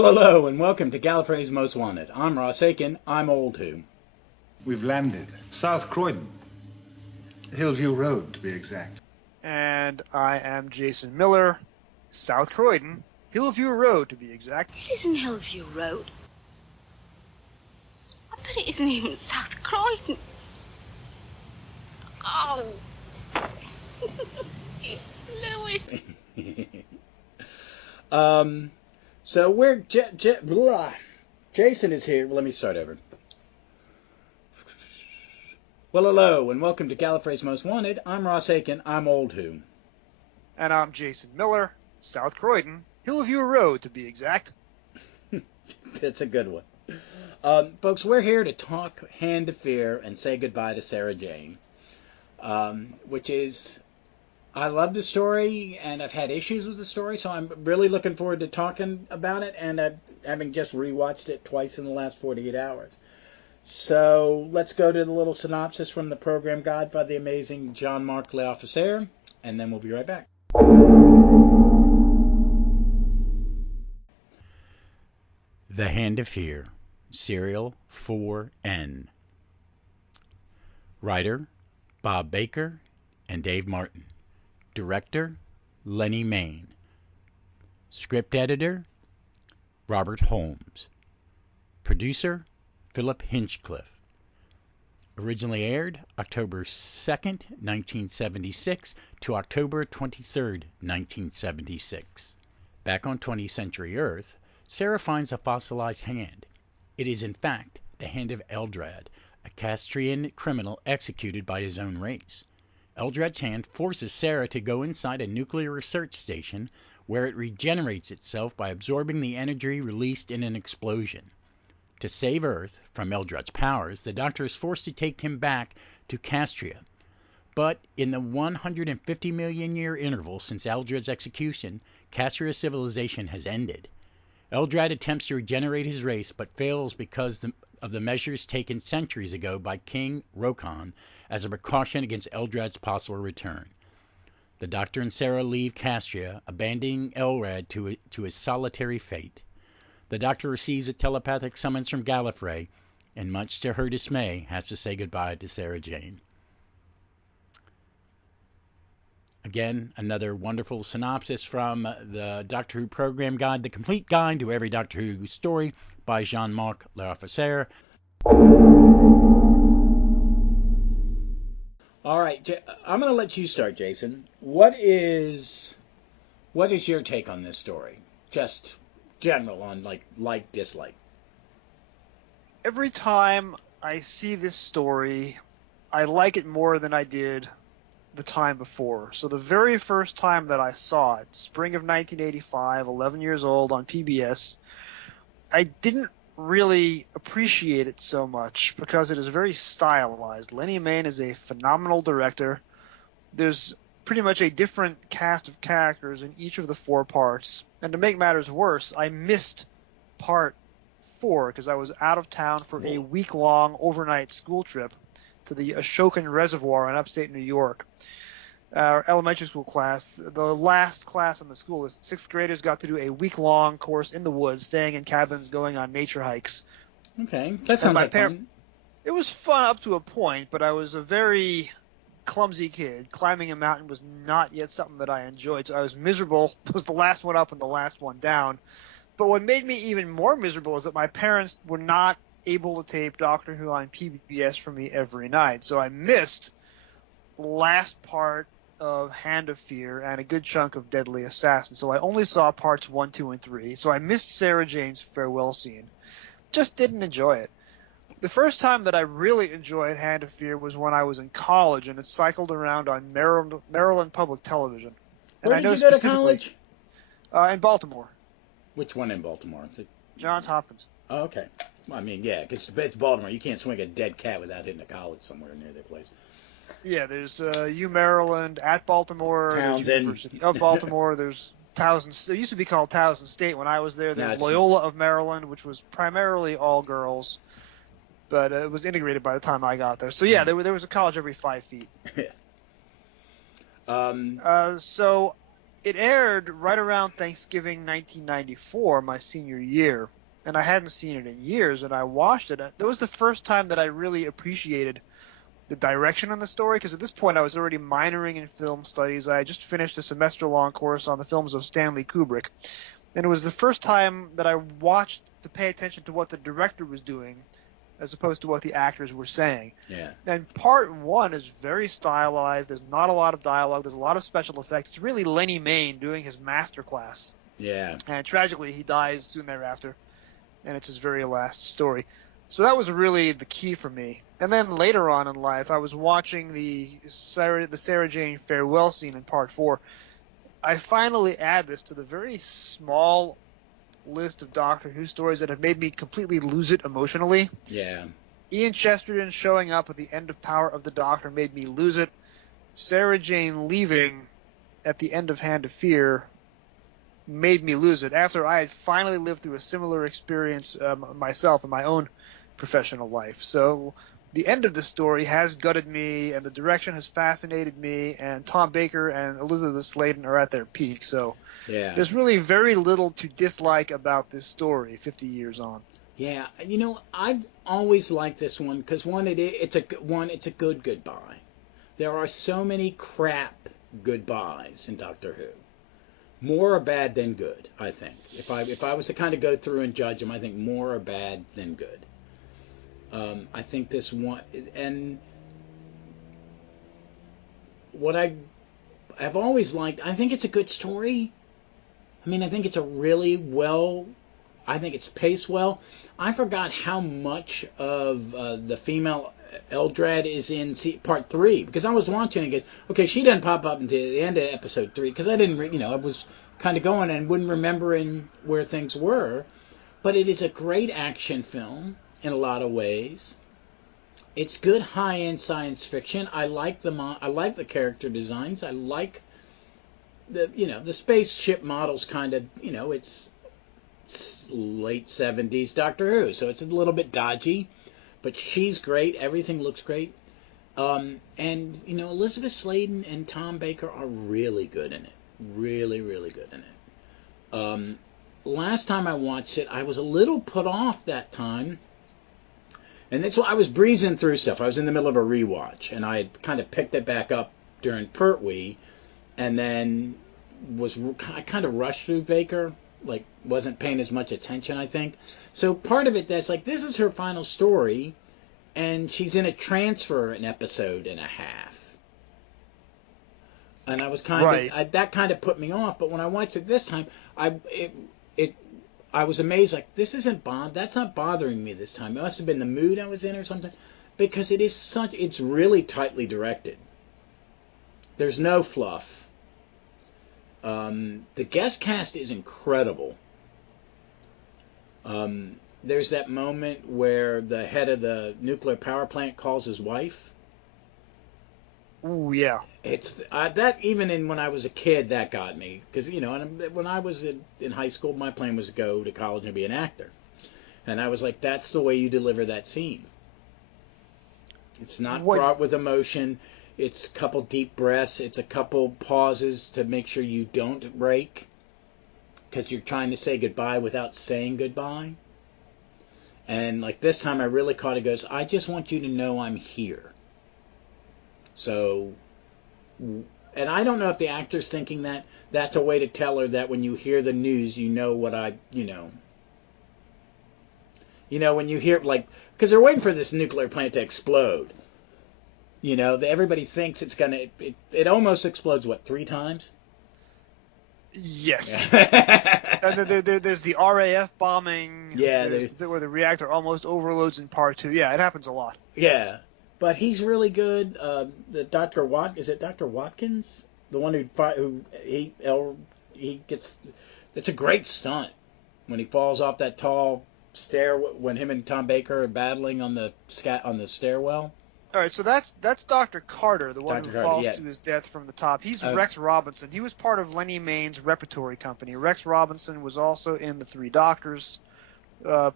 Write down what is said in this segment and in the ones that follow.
Hello, and welcome to Gallifrey's Most Wanted. I'm Ross Aiken. I'm old too. We've landed. South Croydon. Hillview Road, to be exact. And I am Jason Miller, South Croydon, Hillview Road, to be exact. This isn't Hillview Road. I bet it isn't even South Croydon. Oh. Louis. So we're... Jason is here. Let me start over. Well, hello, and welcome to Gallifrey's Most Wanted. I'm Ross Aiken. I'm old who. And I'm Jason Miller, South Croydon, Hillview Road, to be exact. That's a good one. Folks, we're here to talk Hand of Fear and say goodbye to Sarah Jane, which is... I love the story, and I've had issues with the story, so I'm really looking forward to talking about it, and having just rewatched it twice in the last 48 hours. So let's go to the little synopsis from the program guide by the amazing Jean-Marc L'Officier, and then we'll be right back. The Hand of Fear, Serial 4N. Writer, Bob Baker and Dave Martin. Director, Lenny Main. Script editor, Robert Holmes. Producer, Philip Hinchcliffe. Originally aired October 2nd, 1976 to October 23rd, 1976. Back on 20th Century Earth, Sarah finds a fossilized hand. It is in fact the hand of Eldrad, a Castrian criminal executed by his own race. Eldrad's hand forces Sarah to go inside a nuclear research station where it regenerates itself by absorbing the energy released in an explosion. To save Earth from Eldrad's powers, the Doctor is forced to take him back to Castria. But in the 150 million year interval since Eldrad's execution, Castria civilization has ended. Eldrad attempts to regenerate his race but fails because of the measures taken centuries ago by King Rokan as a precaution against Eldrad's possible return. The Doctor and Sarah leave Castria, abandoning Eldrad to his solitary fate. The Doctor receives a telepathic summons from Gallifrey, and much to her dismay, has to say goodbye to Sarah Jane. Again, another wonderful synopsis from the Doctor Who Program Guide, the complete guide to every Doctor Who story by Jean-Marc L'Officier. All right, I'm going to let you start, Jason. What is your take on this story? Just general on like dislike. Every time I see this story, I like it more than I did the time before. So the very first time that I saw it, spring of 1985, 11 years old on PBS, I didn't really appreciate it so much because it is very stylized. Lenny Main is a phenomenal director. There's pretty much a different cast of characters in each of the four parts. And to make matters worse, I missed part 4 because I was out of town for a week-long overnight school trip to the Ashokan Reservoir in upstate New York. Our elementary school class, the last class in the school, the 6th graders got to do a week-long course in the woods, staying in cabins, going on nature hikes. Okay, that sounds like fun. It was fun up to a point, but I was a very clumsy kid. Climbing a mountain was not yet something that I enjoyed, so I was miserable. It was the last one up and the last one down. But what made me even more miserable is that my parents were not able to tape Doctor Who on PBS for me every night. So I missed the last part of Hand of Fear and a good chunk of Deadly Assassin. So I only saw parts 1, 2, and 3. So I missed Sarah Jane's farewell scene. Just didn't enjoy it. The first time that I really enjoyed Hand of Fear was when I was in college, and it cycled around on Maryland Public Television. And Where did you go to college? In Baltimore. Which one in Baltimore? Johns Hopkins. Oh, okay. Well, I mean, yeah, because it's Baltimore. You can't swing a dead cat without hitting a college somewhere near their place. Yeah, there's U Maryland at Baltimore. Townsend. There's University of Baltimore. There's Towson. It used to be called Towson State when I was there. There's Loyola of Maryland, which was primarily all girls, but it was integrated by the time I got there. So yeah, there was a college every 5 feet. Yeah. So It aired right around Thanksgiving 1994, my senior year, and I hadn't seen it in years, and I watched it. That was the first time that I really appreciated the direction on the story, because at this point I was already minoring in film studies. I had just finished a semester-long course on the films of Stanley Kubrick, and it was the first time that I watched to pay attention to what the director was doing as opposed to what the actors were saying. Yeah. And part one is very stylized. There's not a lot of dialogue. There's a lot of special effects. It's really Lenny Mayne doing his masterclass. Yeah. And tragically, he dies soon thereafter, and it's his very last story. So that was really the key for me. And then later on in life, I was watching the Sarah Jane farewell scene in part 4. I finally add this to the very small list of Doctor Who stories that have made me completely lose it emotionally. Yeah. Ian Chesterton showing up at the end of Power of the Doctor made me lose it. Sarah Jane leaving at the end of Hand of Fear made me lose it after I had finally lived through a similar experience myself in my own professional life. So the end of the story has gutted me, and the direction has fascinated me, and Tom Baker and Elizabeth Sladen are at their peak. So Yeah. there's really very little to dislike about this story 50 years on. Yeah, I've always liked this one because it's a good goodbye. There are so many crap goodbyes in Doctor Who. More are bad than good, I think. If I was to kind of go through and judge them, I think more are bad than good. I think this one, and what I've always liked, I think it's a good story. I mean, I think it's I think it's paced well. I forgot how much of the female Eldrad is in part 3, because I was watching and okay, she doesn't pop up until the end of episode 3, because I didn't, I was kind of going and wouldn't remember where things were. But it is a great action film in a lot of ways. It's good high-end science fiction. I like the character designs. I like the spaceship models kind of, it's late 70s Doctor Who, so it's a little bit dodgy, but she's great. Everything looks great. And, Elizabeth Sladen and Tom Baker are really good in it. Really, really good in it. Last time I watched it, I was a little put off that time. And that's why I was breezing through stuff. I was in the middle of a rewatch, and I had kind of picked it back up during Pertwee, and then I kind of rushed through Baker, like wasn't paying as much attention, I think. So part of it that's like, this is her final story, and she's in a transfer an episode and a half. And I was that kind of put me off. But when I watched it this time, I was amazed. Like, that's not bothering me this time. It must have been the mood I was in or something, because it's really tightly directed. There's no fluff. The guest cast is incredible. There's that moment where the head of the nuclear power plant calls his wife. Ooh, yeah. It's that even when I was a kid, that got me, because when I was in high school, my plan was to go to college and be an actor, and I was like, that's the way you deliver that scene. It's not fraught with emotion. It's a couple deep breaths. It's a couple pauses to make sure you don't break, because you're trying to say goodbye without saying goodbye. And like this time, I really caught it. Goes, I just want you to know I'm here. So, and I don't know if the actor's thinking that that's a way to tell her that when you hear the news, when you hear, like, because they're waiting for this nuclear plant to explode. Everybody thinks it's going to, it almost explodes, 3 times? Yes. And there's the RAF bombing. Yeah. There's the bit where the reactor almost overloads in part 2. Yeah, it happens a lot. Yeah. But he's really good. The is it Dr. Watkins? The one he gets. That's a great stunt when he falls off that tall stair when him and Tom Baker are battling on the stairwell. All right, so that's Dr. Carter, the one who falls yeah. to his death from the top. He's Rex Robinson. He was part of Lenny Mayne's repertory company. Rex Robinson was also in The Three Doctors,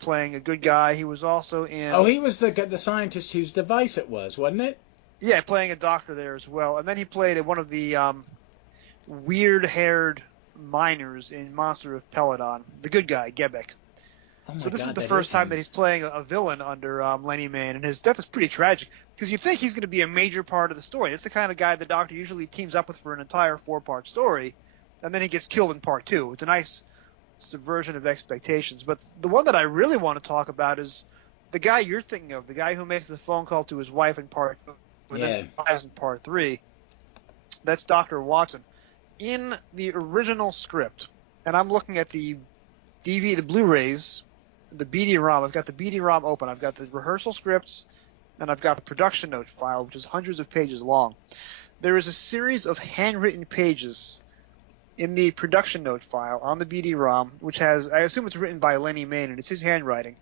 playing a good guy. He was also in... Oh, he was the scientist whose device it was, wasn't it? Yeah, playing a doctor there as well. And then he played one of the weird-haired miners in Monster of Peladon. The good guy, Gebek. Oh my So this is God, the that first is time him. that he's playing a villain under Lenny Mann, and his death is pretty tragic because you think he's going to be a major part of the story. It's the kind of guy the Doctor usually teams up with for an entire 4-part story, and then he gets killed in part 2. It's a nice subversion of expectations. But the one that I really want to talk about is the guy you're thinking of, the guy who makes the phone call to his wife in part 2 and Yeah. then survives in part 3. That's Dr. Watson. In the original script, and I'm looking at the the Blu-rays, the BD-ROM. I've got the BD-ROM open. I've got the rehearsal scripts, and I've got the production note file, which is hundreds of pages long. There is a series of handwritten pages in the production note file on the BD-ROM, which has, I assume it's written by Lenny Mann, and it's his handwriting.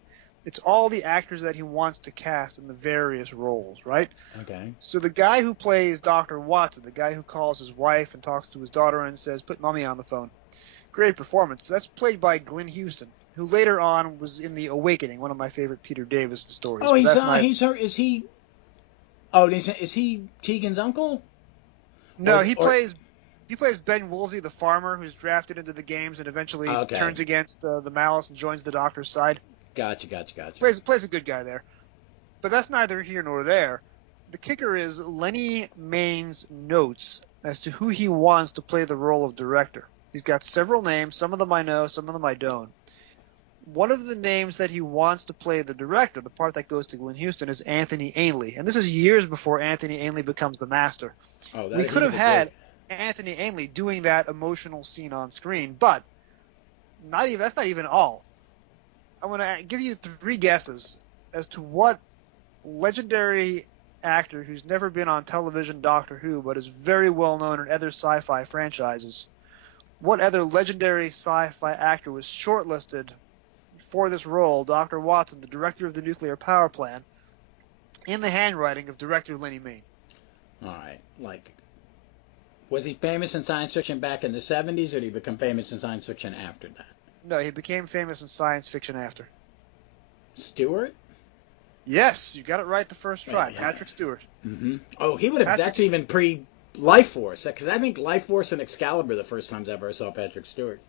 It's all the actors that he wants to cast in the various roles, right? Okay. So the guy who plays Dr. Watson, the guy who calls his wife and talks to his daughter and says, "Put mommy on the phone." Great performance. That's played by Glenn Houston, who later on was in The Awakening, one of my favorite Peter Davison stories. Oh, But he's that's not. he's her. Is he? Oh, is he Tegan's uncle? No, he plays Ben Woolsey, the farmer who's drafted into the games and eventually Okay. turns against the Malice and joins the Doctor's side. Gotcha. Plays a good guy there. But that's neither here nor there. The kicker is Lenny Main's notes as to who he wants to play the role of director. He's got several names. Some of them I know, some of them I don't. One of the names that he wants to play the director, the part that goes to Glenn Houston, is Anthony Ainley. And this is years before Anthony Ainley becomes the Master. Oh, We could have had Anthony Ainley doing that emotional scene on screen, but that's not even all. I'm going to give you 3 guesses as to what legendary actor who's never been on television Doctor Who but is very well known in other sci-fi franchises. What other legendary sci-fi actor was shortlisted for this role, Dr. Watson, the director of the nuclear power plant, in the handwriting of director Lenny Main? All right. Was he famous in science fiction back in the 70s, or did he become famous in science fiction after that? No, he became famous in science fiction after. Stewart? Yes, you got it right the first try. Yeah. Patrick Stewart. Mm-hmm. Oh, he would have. Patrick That's even pre-Life Force, because I think Life Force and Excalibur the first times I ever saw Patrick Stewart.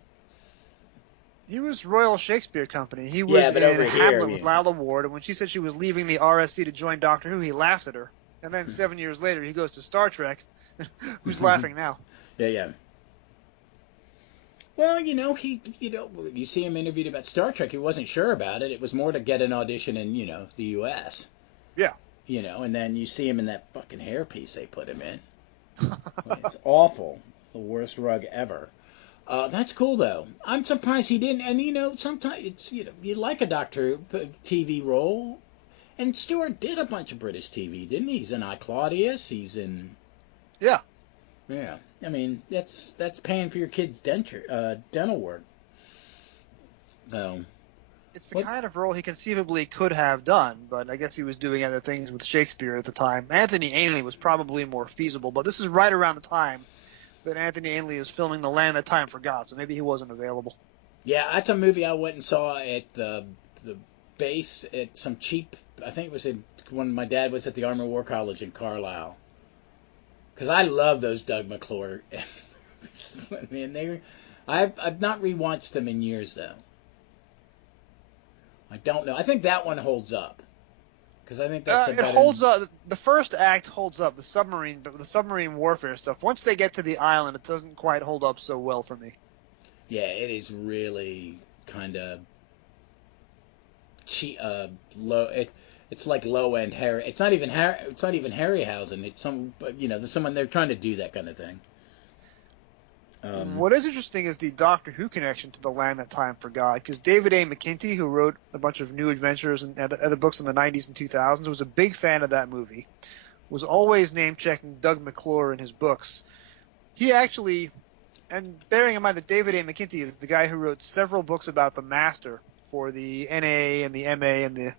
He was Royal Shakespeare Company. He was but in over here, Hamlet with Lalla Ward, and when she said she was leaving the RSC to join Doctor Who, he laughed at her. And then 7 years later, he goes to Star Trek. Who's laughing now? Yeah. Well, you see him interviewed about Star Trek. He wasn't sure about it. It was more to get an audition in, the U.S. Yeah. And then you see him in that fucking hairpiece they put him in. It's awful. The worst rug ever. That's cool, though. I'm surprised he didn't. And, sometimes it's, you like a Doctor Who TV role. And Stewart did a bunch of British TV, didn't he? He's in I, Claudius. He's in... Yeah. Yeah. I mean, that's paying for your kid's dental work. So... It's the kind of role he conceivably could have done, but I guess he was doing other things with Shakespeare at the time. Anthony Ainley was probably more feasible, but this is right around the time that Anthony Ainley is filming The Land That Time Forgot, so maybe he wasn't available. Yeah, that's a movie I went and saw at the base at some cheap, I think it was when my dad was at the Army War College in Carlisle. Because I love those Doug McClure movies. I mean, I've not rewatched them in years, though. I don't know. I think that one holds up. Because I think that's it holds up. The first act holds up. The submarine warfare stuff. Once they get to the island, it doesn't quite hold up so well for me. Yeah, it is really kind of low. It's like low end Harry. It's not even Harryhausen. It's there's someone they're trying to do that kind of thing. What is interesting is the Doctor Who connection to The Land That Time Forgot, because David A. McKinty, who wrote a bunch of New Adventures and other books in the 90s and 2000s, was a big fan of that movie, was always name-checking Doug McClure in his books. He actually, and bearing in mind that David A. McKinty is the guy who wrote several books about the Master for the NA and the MA and the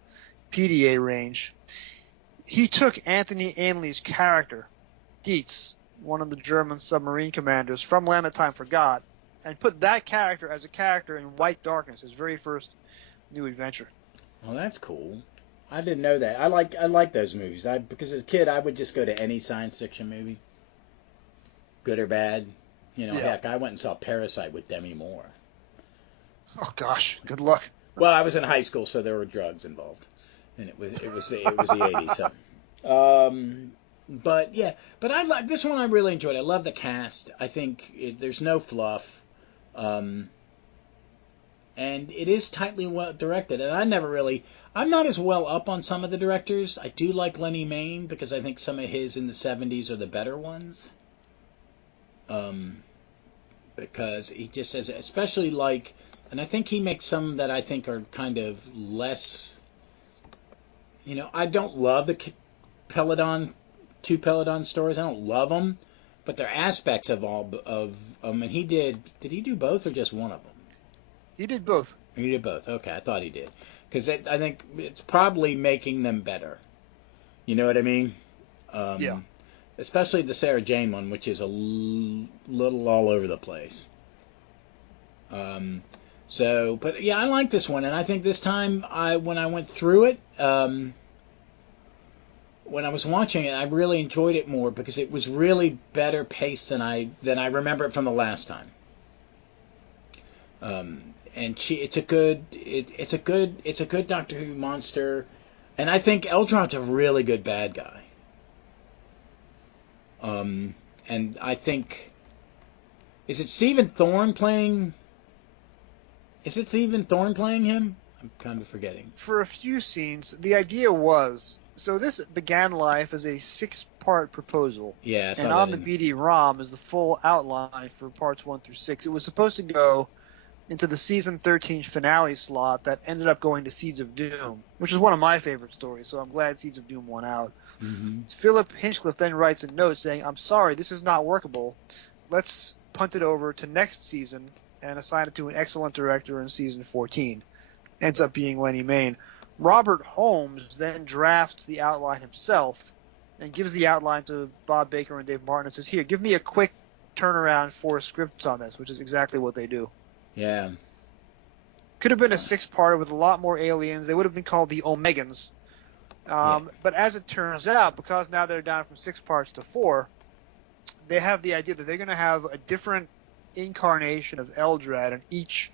PDA range, he took Anthony Ainley's character, Dietz, one of the German submarine commanders from Land That Time Forgot, and put that character as a character in White Darkness, his very first New Adventure. Well, that's cool. I didn't know that. I like those movies. Because as a kid, I would just go to any science fiction movie, good or bad. You know, Yeah. heck, I went and saw Parasite with Demi Moore. Oh gosh, good luck. Well, I was in high school, so there were drugs involved, and it was the 80s. So, but yeah, but I like this one. I really enjoyed. I love the cast. I think there's no fluff, and it is tightly well directed. And I'm not as well up on some of the directors. I do like Lenny Mayne because I think some of his in the 70s are the better ones. Because he just says, especially like. And I think he makes some that I think are kind of less, you know, I don't love the two Peladon stories. I don't love them, but they're aspects of all of them. And did he do both or just one of them? He did both. He did both. Okay, I thought he did. Because I think it's probably making them better. You know what I mean? Yeah. Especially the Sarah Jane one, which is a little all over the place. So, but yeah, I like this one, and I think this time when I went through it, when I was watching it, I really enjoyed it more because it was really better paced than I remember it from the last time. And it's a good Doctor Who monster, and I think Eldrod's a really good bad guy. And I think, is it Stephen Thorne playing? Is it Stephen Thorne playing him? I'm kind of forgetting. For a few scenes, the idea was, so this began life as a 6-part proposal. Yeah, and on the BD-ROM is the full outline for parts 1 through 6. It was supposed to go into the season 13 finale slot that ended up going to Seeds of Doom, which is one of my favorite stories, so I'm glad Seeds of Doom won out. Mm-hmm. Philip Hinchcliffe then writes a note saying, "I'm sorry, this is not workable. Let's punt it over to next season and assign it to an excellent director in season 14. Ends up being Lenny Mayne. Robert Holmes then drafts the outline himself and gives the outline to Bob Baker and Dave Martin and says, "Here, give me a quick turnaround 4 scripts on this," which is exactly what they do. Yeah. Could have been a 6-parter with a lot more aliens. They would have been called the Omegans. But as it turns out, because now they're down from 6 parts to 4, they have the idea that they're going to have a different incarnation of Eldrad in each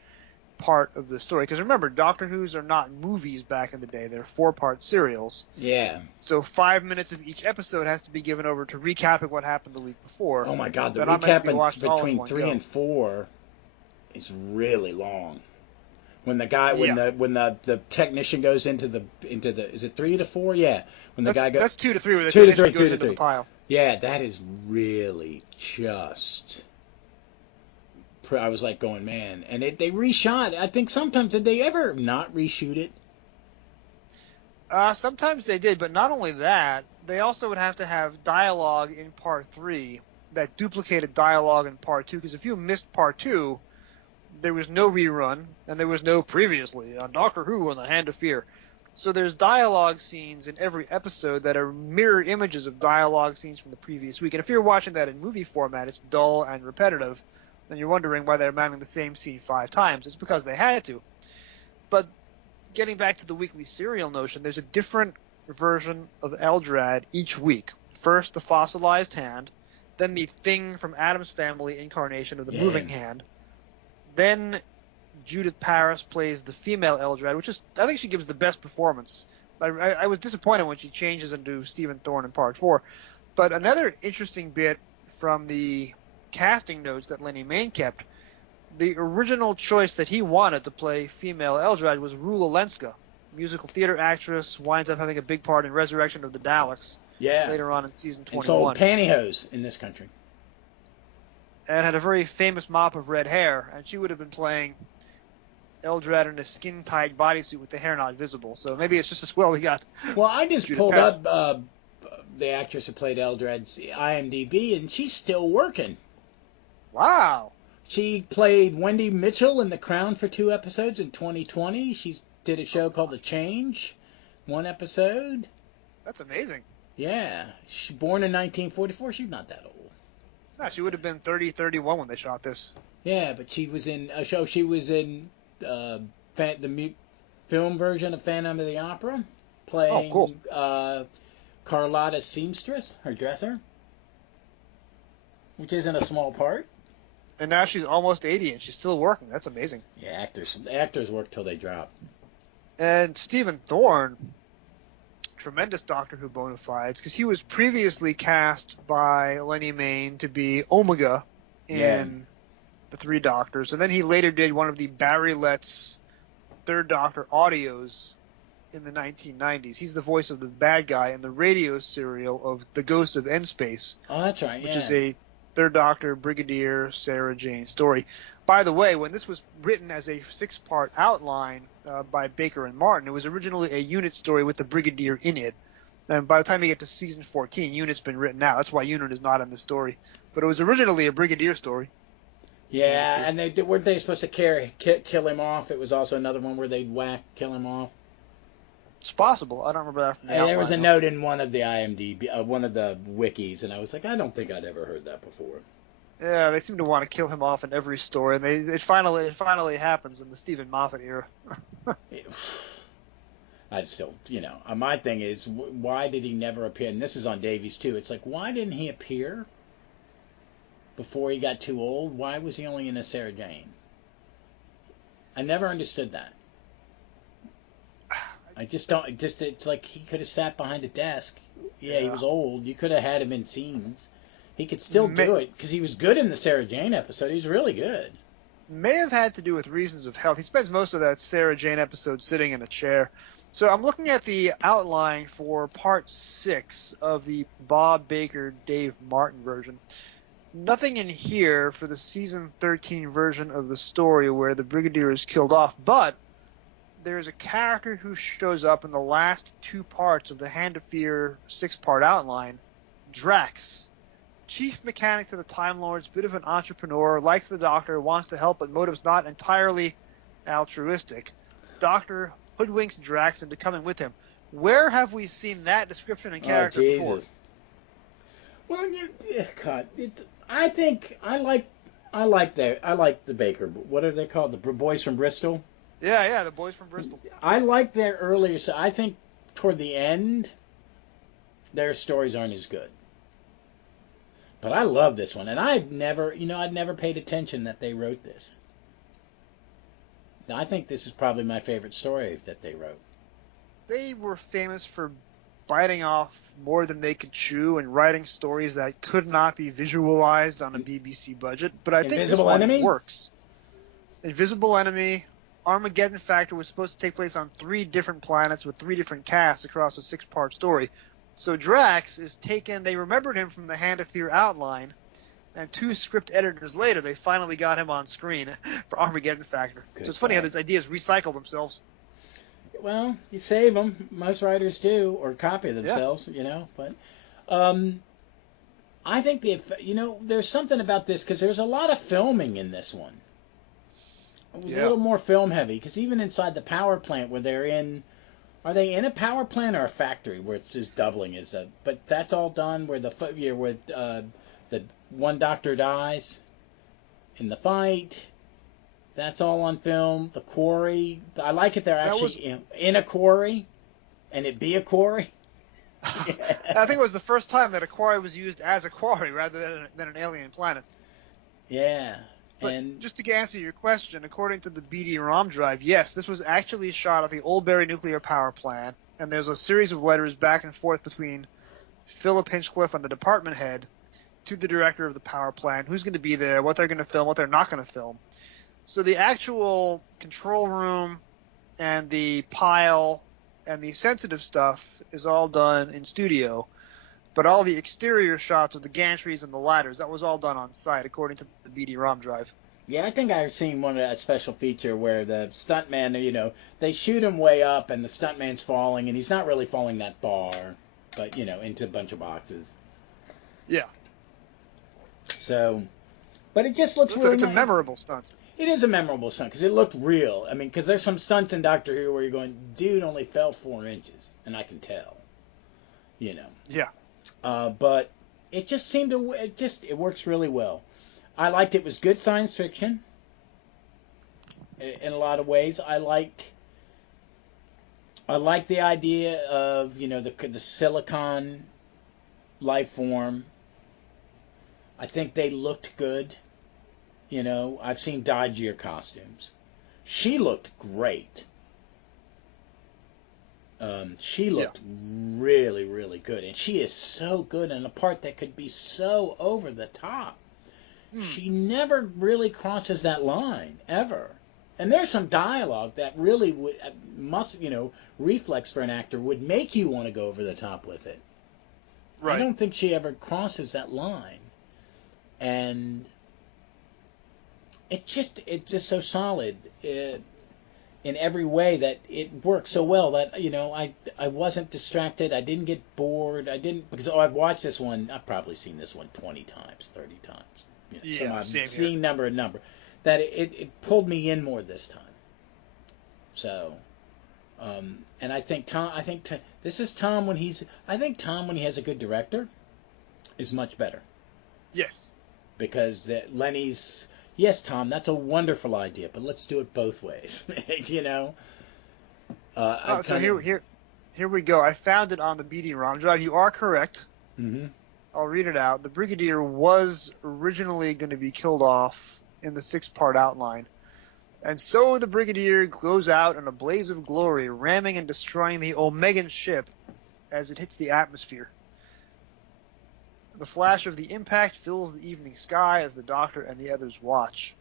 part of the story. Because remember, Doctor Who's are not movies back in the day. They're 4-part serials. Yeah. So 5 minutes of each episode has to be given over to recapping what happened the week before. Oh my God, the recapping between 3 and 4 is really long. When the guy, when the technician goes into the is it 3 to 4? Yeah. When the guy goes, that's 2 to 3. Where the 2 to 3, technician 2 goes to into 3. the pile. Yeah, that is really just. I was like going, man, and they reshot. I think sometimes did they ever not reshoot it? Sometimes they did, but not only that, they also would have to have dialogue in part 3 that duplicated dialogue in part 2. Because if you missed part 2, there was no rerun, and there was no previously on Doctor Who and the Hand of Fear. So there's dialogue scenes in every episode that are mirror images of dialogue scenes from the previous week. And if you're watching that in movie format, it's dull and repetitive. Then you're wondering why they're mounting the same scene 5 times. It's because they had to. But getting back to the weekly serial notion, there's a different version of Eldrad each week. First, the fossilized hand, then the Thing from Addams Family incarnation of the moving hand. Then Judith Paris plays the female Eldrad, which is, I think she gives the best performance. I was disappointed when she changes into Stephen Thorne in part 4. But another interesting bit from the casting notes that Lenny Mayne kept, the original choice that he wanted to play female Eldrad was Rula Lenska, musical theater actress, winds up having a big part in Resurrection of the Daleks later on in season 21. And sold pantyhose in this country. And had a very famous mop of red hair, and she would have been playing Eldrad in a skin-tight bodysuit with the hair not visible. So maybe it's just as well we got. Well, I just pulled up the actress who played Eldrad's IMDb, and she's still working. Wow. She played Wendy Mitchell in The Crown for 2 episodes in 2020. She did a show called The Change, 1 episode. That's amazing. Yeah. She's born in 1944. She's not that old. No, she would have been 30, 31 when they shot this. Yeah, but she was in a show. She was in the film version of Phantom of the Opera, playing Carlotta Seamstress, her dresser, which isn't a small part. And now she's almost 80 and she's still working. That's amazing. Yeah, actors work till they drop. And Stephen Thorne, tremendous Doctor Who bona fides, because he was previously cast by Lenny Mayne to be Omega in the Three Doctors, and then he later did one of the Barry Letts Third Doctor audios in the 1990s. He's the voice of the bad guy in the radio serial of The Ghost of N-Space. Oh, that's right, which is a Third Doctor Brigadier Sarah Jane story. By the way, when this was written as a 6-part outline by Baker and Martin, it was originally a unit story with the Brigadier in it. And by the time you get to season 14, Unit's been written out. That's why Unit is not in the story. But it was originally a Brigadier story. Yeah, and weren't they supposed to kill him off? It was also another one where they'd kill him off. It's possible. I don't remember that from the outline. There was a note in one of the IMDb, one of the wikis, and I was like, I don't think I'd ever heard that before. Yeah, they seem to want to kill him off in every story, and it finally happens in the Stephen Moffat era. I still, my thing is, why did he never appear? And this is on Davies too. It's like, why didn't he appear before he got too old? Why was he only in a Sarah Jane? I never understood that. I just don't. It's like he could have sat behind a desk. Yeah, he was old. You could have had him in scenes. He could still do it because he was good in the Sarah Jane episode. He was really good. May have had to do with reasons of health. He spends most of that Sarah Jane episode sitting in a chair. So I'm looking at the outline for Part 6 of the Bob Baker, Dave Martin version. Nothing in here for the Season 13 version of the story where the Brigadier is killed off, but there's a character who shows up in the last 2 parts of the Hand of Fear 6-part outline, Drax. Chief mechanic to the Time Lords, bit of an entrepreneur, likes the Doctor, wants to help, but motive's not entirely altruistic. Doctor hoodwinks Drax into coming with him. Where have we seen that description and character before? Well, God, I think I like the Baker. What are they called? The boys from Bristol. Yeah, the boys from Bristol. I like their earlier. So I think toward the end, their stories aren't as good. But I love this one, and I'd never paid attention that they wrote this. I think this is probably my favorite story that they wrote. They were famous for biting off more than they could chew and writing stories that could not be visualized on a BBC budget. But I think this one works. Invisible Enemy, Armageddon Factor was supposed to take place on 3 different planets with 3 different casts across a 6-part story. So Drax is taken, they remembered him from the Hand of Fear outline, and 2 script editors later, they finally got him on screen for Armageddon Factor. So it's funny how these ideas recycle themselves. Well, you save them. Most writers do, or copy themselves, But I think there's something about this, because there's a lot of filming in this one. It was a little more film heavy, because even inside the power plant where they're in... Are they in a power plant or a factory where it's just doubling? But that's all done where the one Doctor dies in the fight. That's all on film. The quarry. I like it. They're actually in a quarry, and it be a quarry. I think it was the first time that a quarry was used as a quarry rather than an alien planet. Yeah. But just to answer your question, according to the BD-ROM drive, yes, this was actually shot at the Oldbury Nuclear Power Plant, and there's a series of letters back and forth between Philip Hinchcliffe and the department head to the director of the power plant, who's going to be there, what they're going to film, what they're not going to film. So the actual control room and the pile and the sensitive stuff is all done in studio, but all the exterior shots of the gantries and the ladders, that was all done on site, according to the BD-ROM drive. Yeah, I think I've seen one of that special feature where the stuntman, they shoot him way up and the stuntman's falling, and he's not really falling that far, but, into a bunch of boxes. Yeah. So, but it just looks really nice. It's a memorable stunt. It is a memorable stunt because it looked real. I mean, because there's some stunts in Doctor Who where you're going, dude only fell 4 inches, and I can tell. Yeah. But it just seemed to, it works really well. I liked it. It was good science fiction in a lot of ways. I like the idea of, the silicon life form. I think they looked good. You know, I've seen dodgier costumes. She looked great. She Yeah. looked really, really good. And she is so good in a part that could be so over the top. She never really crosses that line, ever. And there's some dialogue that really reflex for an actor would make you want to go over the top with it. Right. I don't think she ever crosses that line. And it's just so solid in every way that it works so well that, you know, I wasn't distracted. I didn't get bored. Because I've watched this one. I've probably seen this one 20 times, 30 times. You know, Yeah, so same I've seen here. number. That it pulled me in more this time. So, and I think this is Tom when Tom when he has a good director is much better. Yes. Because Lenny's, yes, Tom, that's a wonderful idea, but let's do it both ways. You know. So here we go. I found it on the BD-ROM drive. You are correct. Mm-hmm. I'll read it out. The Brigadier was originally going to be killed off in the 6-part outline. And so the Brigadier goes out in a blaze of glory, ramming and destroying the Omegan ship as it hits the atmosphere. The flash of the impact fills the evening sky as the Doctor and the others watch.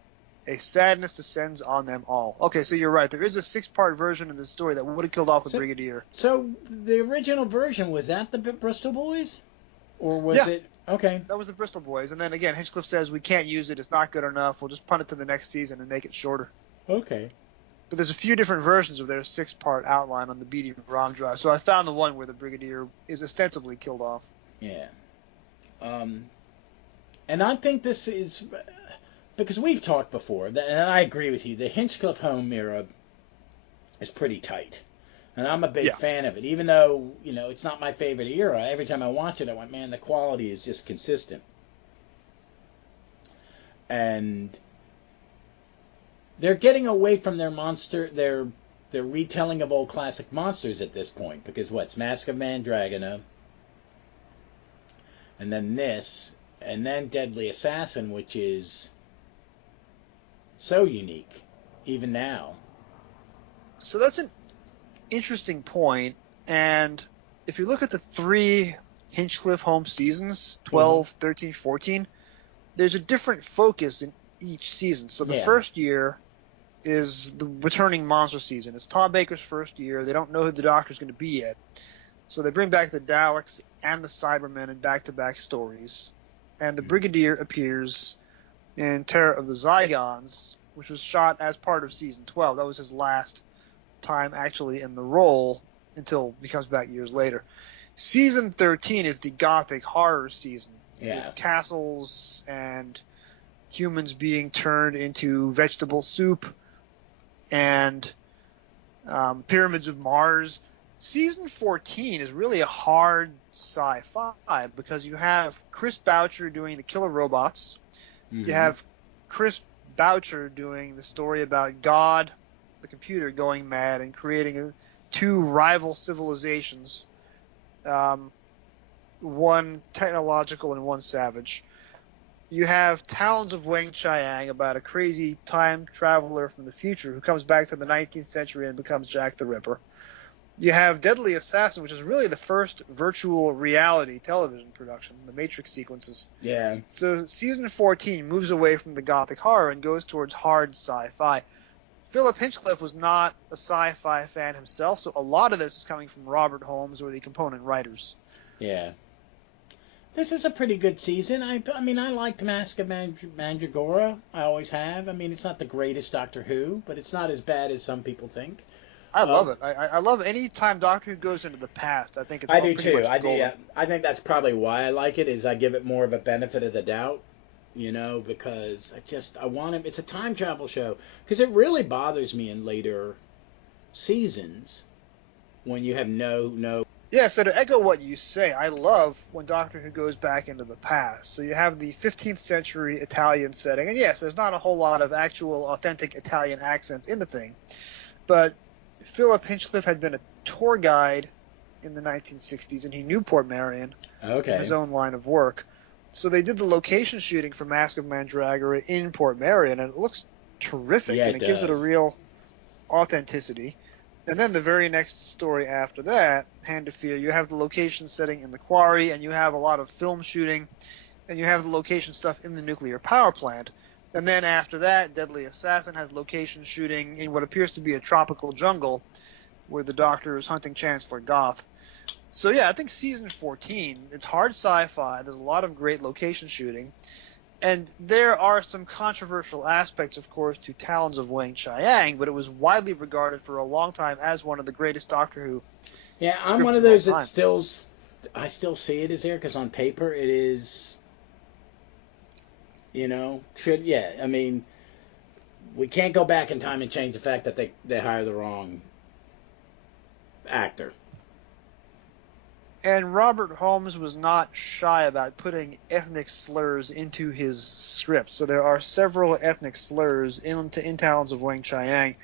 A sadness descends on them all. Okay, so you're right. There is a 6-part version of this story that would have killed off the Brigadier. So the original version, was that the Bristol Boys? Or was it... Okay. That was the Bristol Boys. And then again, Hinchcliffe says, we can't use it. It's not good enough. We'll just punt it to the next season and make it shorter. Okay. But there's a few different versions of their 6-part outline on the BD-ROM drive. So I found the one where the Brigadier is ostensibly killed off. Yeah. And I think this is... Because we've talked before, and I agree with you, the Hinchcliffe home era is pretty tight. And I'm a big fan of it. Even though, you know, it's not my favorite era, every time I watch it, I went, man, the quality is just consistent. And they're getting away from their retelling of old classic monsters at this point. Because what's Mask of Mandragora, and then this, and then Deadly Assassin, which is so unique, even now. So that's an interesting point, and if you look at the 3 Hinchcliffe home seasons, 12, 13, 14, there's a different focus in each season. So the first year is the returning monster season. It's Tom Baker's first year. They don't know who the Doctor's going to be yet. So they bring back the Daleks and the Cybermen in back-to-back stories. And the Brigadier appears in Terror of the Zygons, which was shot as part of season 12. That was his last time actually in the role until he comes back years later. Season 13 is the gothic horror season. With castles and humans being turned into vegetable soup and pyramids of Mars. Season 14 is really a hard sci-fi because you have Chris Boucher doing the killer robots. You have Chris Boucher doing the story about God, the computer, going mad and creating 2 rival civilizations, one technological and one savage. You have Talons of Weng Chiang about a crazy time traveler from the future who comes back to the 19th century and becomes Jack the Ripper. You have Deadly Assassin, which is really the first virtual reality television production, the Matrix sequences. Yeah. So season 14 moves away from the gothic horror and goes towards hard sci-fi. Philip Hinchcliffe was not a sci-fi fan himself, so a lot of this is coming from Robert Holmes or the component writers. Yeah. This is a pretty good season. I mean, I liked Mask of Mandragora. I always have. I mean, it's not the greatest Doctor Who, but it's not as bad as some people think. I love it. I love any time Doctor Who goes into the past. I think it's I all do pretty too. much golden. I think that's probably why I like it, is I give it more of a benefit of the doubt, you know, because I want it. It's a time travel show. Because it really bothers me in later seasons when you have no. Yeah, so to echo what you say, I love when Doctor Who goes back into the past. So you have the 15th century Italian setting. And yes, there's not a whole lot of actual authentic Italian accents in the thing. But Philip Hinchcliffe had been a tour guide in the 1960s, and he knew Portmeirion in his own line of work. So they did the location shooting for Mask of Mandragora in Port Marion, and it looks terrific, Yeah, and it it gives it a does. real authenticity. And then the very next story after that, Hand of Fear, you have the location setting in the quarry, and you have a lot of film shooting, and you have the location stuff in the nuclear power plant. And then after that, Deadly Assassin has location shooting in what appears to be a tropical jungle where the Doctor is hunting Chancellor Goth. So yeah, I think season 14, it's hard sci-fi, there's a lot of great location shooting, and there are some controversial aspects, of course, to Talons of Weng-Chiang, but it was widely regarded for a long time as one of the greatest Doctor Who Yeah, I'm one scripts of of all those that time. I still see it as there because on paper it is, I mean, we can't go back in time and change the fact that they hire the wrong actor. And Robert Holmes was not shy about putting ethnic slurs into his script. So there are several ethnic slurs in Talons of Weng-Chiang.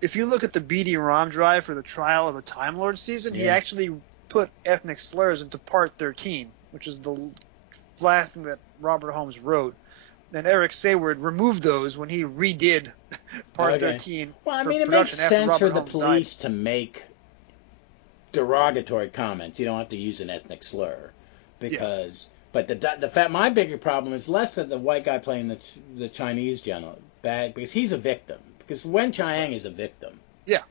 If you look at the BD-ROM drive for the Trial of a Time Lord season, he Yeah. actually put ethnic slurs into part 13, which is the last thing that Robert Holmes wrote. And Eric Sayward removed those when he redid part Okay. 13 Well, I for mean, it makes production after sense for Robert the Holmes died. police to make derogatory comments. You don't have to use an ethnic slur because. Yeah. But my bigger problem is less that the white guy playing the Chinese general bad because he's a victim. Because Wen Chiang is a victim. Yeah.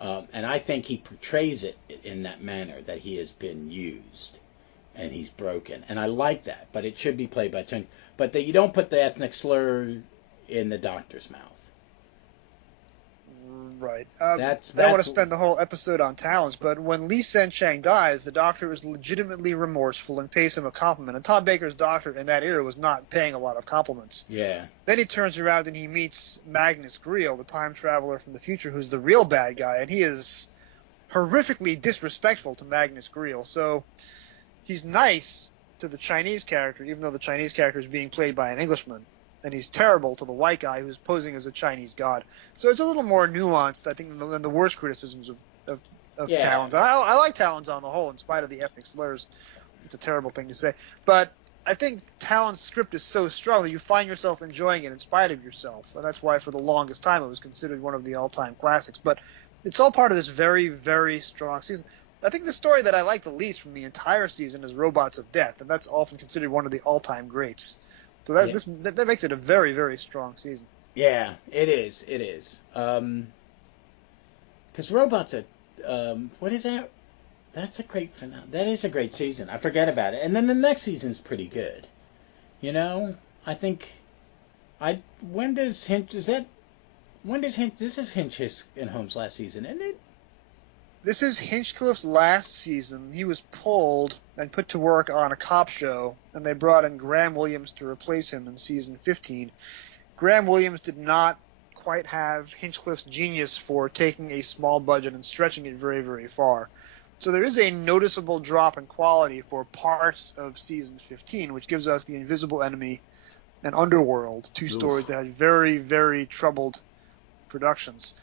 And I think he portrays it in that manner that he has been used and he's broken. And I like that. But it should be played by Chinese. But you don't put the ethnic slur in the Doctor's mouth. Right. That's I don't want to spend the whole episode on Talons, but when Lee Sen Chang dies, the Doctor is legitimately remorseful and pays him a compliment. And Tom Baker's Doctor in that era was not paying a lot of compliments. Yeah. Then he turns around and he meets Magnus Greel, the time traveler from the future, who's the real bad guy, and he is horrifically disrespectful to Magnus Greel. So he's nice to the Chinese character, even though the Chinese character is being played by an Englishman. And he's terrible to the white guy who's posing as a Chinese god. So it's a little more nuanced, I think, than the worst criticisms of Yeah. Talons. I like Talons on the whole, in spite of the ethnic slurs. It's a terrible thing to say. But I think Talon's script is so strong that you find yourself enjoying it in spite of yourself. And that's why for the longest time it was considered one of the all-time classics. But it's all part of this very, very strong season. I think the story that I like the least from the entire season is Robots of Death, and that's often considered one of the all-time greats. So that makes it a very, very strong season. Yeah, it is. It is. Because Robots what is that? That's a great finale. That is a great season. I forget about it. And then the next season's pretty good. I think this is Hinch's and Holmes' last season, isn't it? This is Hinchcliffe's last season. He was pulled and put to work on a cop show, and they brought in Graham Williams to replace him in season 15. Graham Williams did not quite have Hinchcliffe's genius for taking a small budget and stretching it very, very far. So there is a noticeable drop in quality for parts of season 15, which gives us The Invisible Enemy and Underworld, two stories that had very, very troubled productions.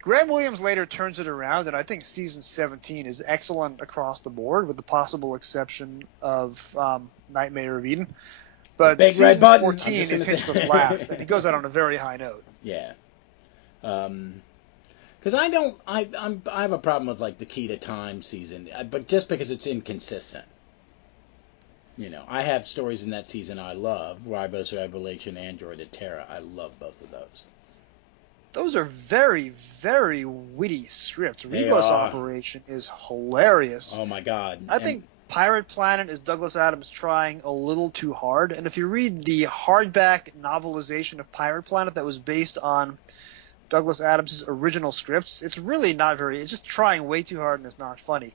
Graham Williams later turns it around, and I think season 17 is excellent across the board, with the possible exception of Nightmare of Eden. But season 14 is Hinchcliffe's last, and he goes out on a very high note. Yeah. Because I have a problem with like the Key to Time season, but just because it's inconsistent. I have stories in that season I love, Ribos Revelation, Android, and Terra. I love both of those. Those are very, very witty scripts. Rebus Operation is hilarious. Oh my God! I think Pirate Planet is Douglas Adams trying a little too hard. And if you read the hardback novelization of Pirate Planet that was based on Douglas Adams' original scripts, it's really not it's just trying way too hard and it's not funny.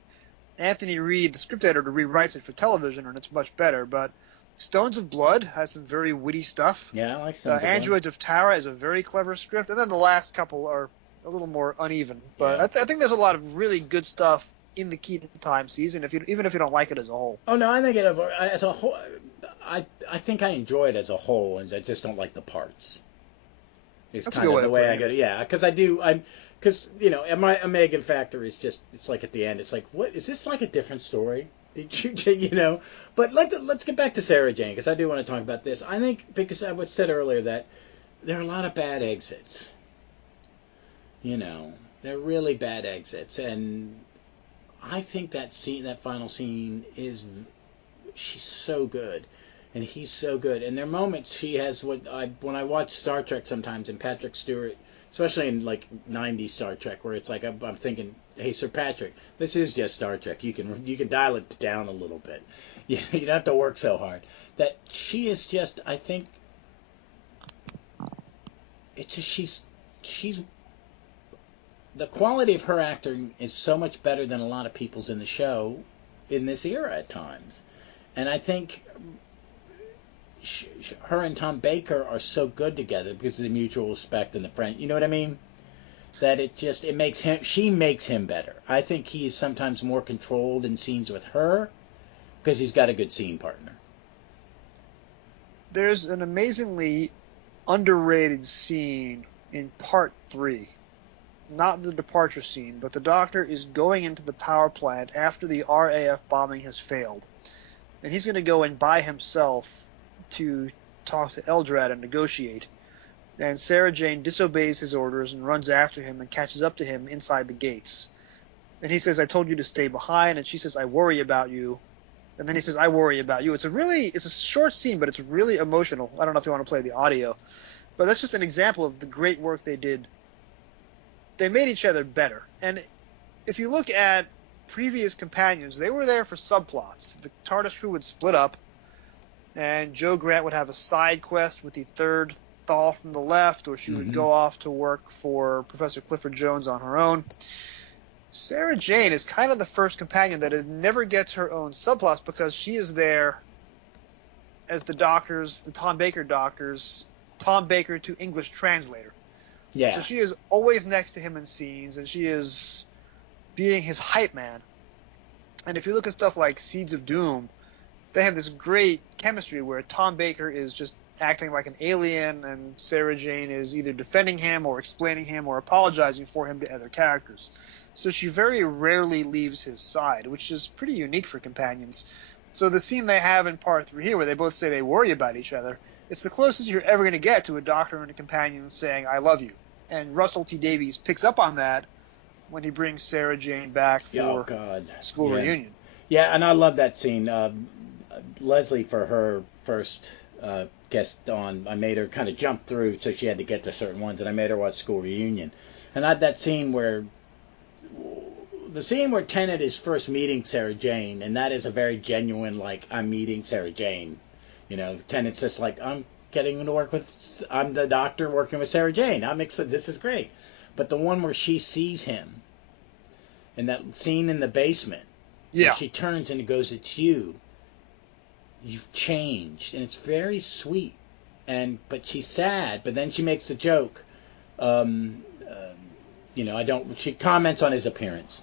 Anthony Reid, the script editor, rewrites it for television and it's much better, but Stones of Blood has some very witty stuff. Yeah, I like Stones of Blood. Androids of Tara is a very clever script, and then the last couple are a little more uneven. But I think there's a lot of really good stuff in the Key to Time season, even if you don't like it as a whole. Oh no, I think it as a whole. I think I enjoy it as a whole, and I just don't like the parts. It's That's kind of the way I get it. Yeah, because because a Megan factor is just, it's like at the end, it's like, what is this, like a different story? You know. But let's get back to Sarah Jane, because I do want to talk about this. I think, because I said earlier that there are a lot of bad exits. You know, they're really bad exits, and I think that final scene she's so good, and he's so good. And there are moments she has when I watch Star Trek sometimes, and Patrick Stewart, especially in like 90s Star Trek, where it's like I'm thinking, hey, Sir Patrick, this is just Star Trek. You can dial it down a little bit. You don't have to work so hard. That she is just, I think, it's just she's the quality of her acting is so much better than a lot of people's in the show in this era at times. And I think her and Tom Baker are so good together because of the mutual respect and the friend. You know what I mean? That she makes him better. I think he is sometimes more controlled in scenes with her because he's got a good scene partner. There's an amazingly underrated scene in part 3. Not the departure scene, but the Doctor is going into the power plant after the RAF bombing has failed. And he's going to go in by himself to talk to Eldrad and negotiate. And Sarah Jane disobeys his orders and runs after him and catches up to him inside the gates. And he says, I told you to stay behind. And she says, I worry about you. And then he says, I worry about you. It's a short scene, but it's really emotional. I don't know if you want to play the audio. But that's just an example of the great work they did. They made each other better. And if you look at previous companions, they were there for subplots. The TARDIS crew would split up, and Jo Grant would have a side quest with the third Thal from the left, or she would go off to work for Professor Clifford Jones on her own. Sarah Jane is kind of the first companion that never gets her own subplots because she is there as the Tom Baker Doctor's Tom Baker to English translator. Yeah. So she is always next to him in scenes, and she is being his hype man. And if you look at stuff like Seeds of Doom, they have this great chemistry where Tom Baker is just acting like an alien, and Sarah Jane is either defending him or explaining him or apologizing for him to other characters. So she very rarely leaves his side, which is pretty unique for companions. So the scene they have in part 3 here, where they both say they worry about each other, it's the closest you're ever going to get to a Doctor and a companion saying, I love you. And Russell T Davies picks up on that when he brings Sarah Jane back for school reunion. Yeah, and I love that scene. Leslie, for her first guest on, I made her kind of jump through, so she had to get to certain ones, and I made her watch School Reunion. And I had that scene where Tennant is first meeting Sarah Jane, and that is a very genuine, like, I'm meeting Sarah Jane. You know, Tennant's just like, I'm the Doctor working with Sarah Jane. I'm excited. This is great. But the one where she sees him, and that scene in the basement, yeah, she turns and goes, it's you. You've changed. And it's very sweet. But she's sad, but then she makes a joke. She comments on his appearance.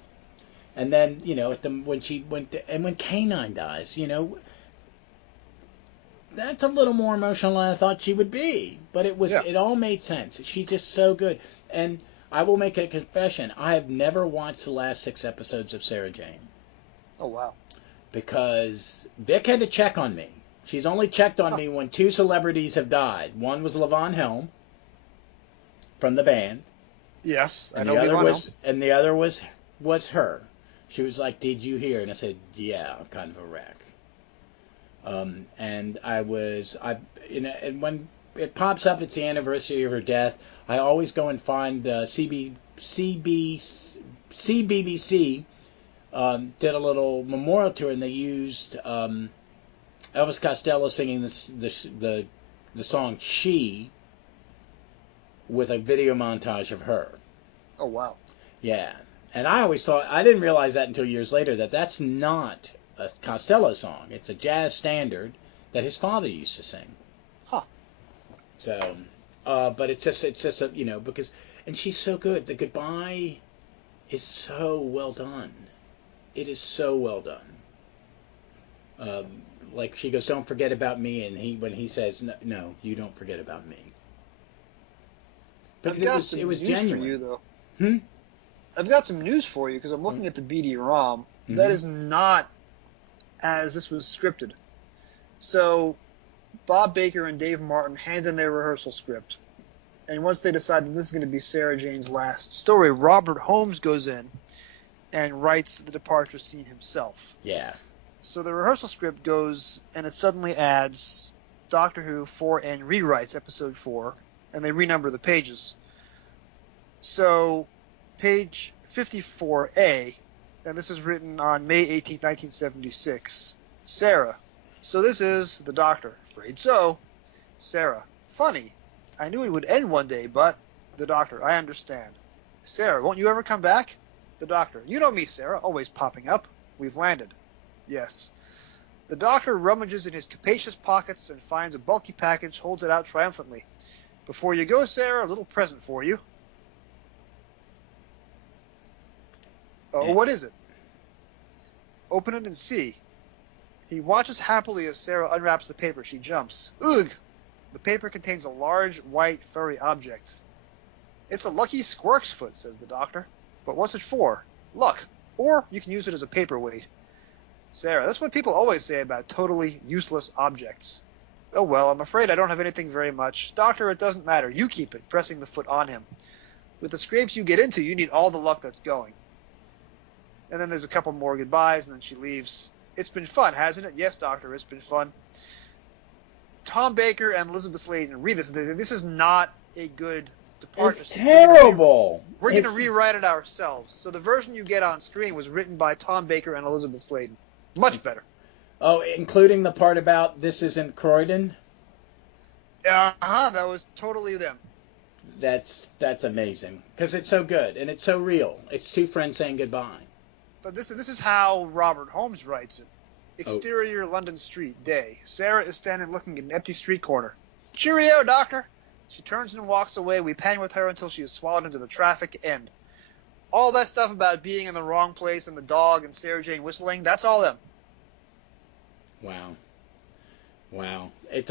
And then, when K9 dies, that's a little more emotional than I thought she would be. But it all made sense. She's just so good. And I will make a confession. I have never watched the last 6 episodes of Sarah Jane. Oh, wow. Because Vic had to check on me. She's only checked on me when 2 celebrities have died. One was Levon Helm from the band. Yes, I and know the other Levon was, Helm. And the other was her. She was like, did you hear? And I said, yeah, I'm kind of a wreck. And and when it pops up, it's the anniversary of her death. I always go and find CBBC did a little memorial tour, and they used Elvis Costello singing the song "She" with a video montage of her. Oh, wow. Yeah, and I always thought, I didn't realize that until years later, that's not a Costello song. It's a jazz standard that his father used to sing. Huh. So, but it's just because, and she's so good. The goodbye is so well done. It is so well done. Like she goes, "Don't forget about me," and when he says, "No, you don't forget about me." But it was genuine. For you, though. Hmm? I've got some news for you because I'm looking at the BD-ROM. That is not as this was scripted. So Bob Baker and Dave Martin hand in their rehearsal script. And once they decide that this is going to be Sarah Jane's last story, Robert Holmes goes in and writes the departure scene himself. Yeah. So the rehearsal script goes, and it suddenly adds Doctor Who and rewrites episode 4, and they renumber the pages. So page 54A, and this is written on May 18, 1976. Sarah. So this is the Doctor. Afraid so. Sarah. Funny. I knew it would end one day, but... The Doctor. I understand. Sarah. Won't you ever come back? The Doctor. You know me, Sarah. Always popping up. We've landed. Yes. The Doctor rummages in his capacious pockets and finds a bulky package, holds it out triumphantly. Before you go, Sarah, a little present for you. Oh, what is it? Open it and see. He watches happily as Sarah unwraps the paper. She jumps. Ugh! The paper contains a large, white, furry object. It's a lucky squirk's foot, says the Doctor. But what's it for? Luck. Or you can use it as a paperweight. Sarah, that's what people always say about totally useless objects. Oh well, I'm afraid I don't have anything very much. Doctor, it doesn't matter. You keep it, pressing the foot on him. With the scrapes you get into, you need all the luck that's going. And then there's a couple more goodbyes, and then she leaves. It's been fun, hasn't it? Yes, Doctor, it's been fun. Tom Baker and Elizabeth Sladen read this. This is not a good departure. It's terrible. We're going to rewrite it ourselves. So the version you get on screen was written by Tom Baker and Elizabeth Sladen. Much better. Oh, including the part about this isn't Croydon? Uh-huh, that was totally them. That's amazing. Because it's so good, and it's so real. It's two friends saying goodbye. But this is how Robert Holmes writes it. Exterior London street, day. Sarah is standing looking at an empty street corner. Cheerio, Doctor. She turns and walks away. We pan with her until she is swallowed into the traffic. End. All that stuff about being in the wrong place and the dog and Sarah Jane whistling, that's all them. Wow. It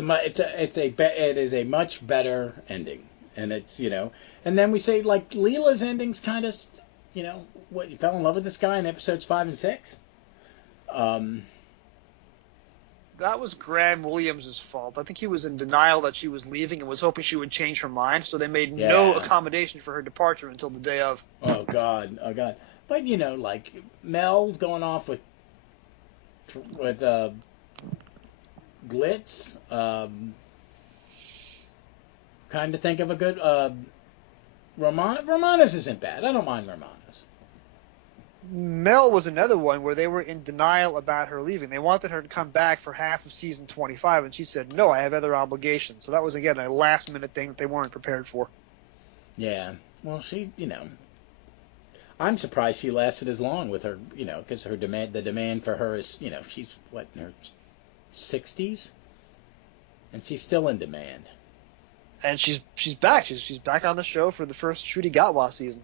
is a much better ending, and it's and then we say like Leela's ending's kind of what, you fell in love with this guy in episodes 5 and 6. That was Graham Williams' fault. I think he was in denial that she was leaving and was hoping she would change her mind, so they made no accommodation for her departure until the day of. Oh God. But like Mel's going off with Glitz. Kind of think of a good Romanos isn't bad. I don't mind Romanos. Mel was another one where they were in denial about her leaving. They wanted her to come back for half of season 25, and she said, no, I have other obligations. So that was, again, a last-minute thing that they weren't prepared for. Yeah. Well, she, I'm surprised she lasted as long with her, because the demand for her is, she's, what, in her 60s? And she's still in demand. And she's back. She's back on the show for the first Trudy Gatwa season.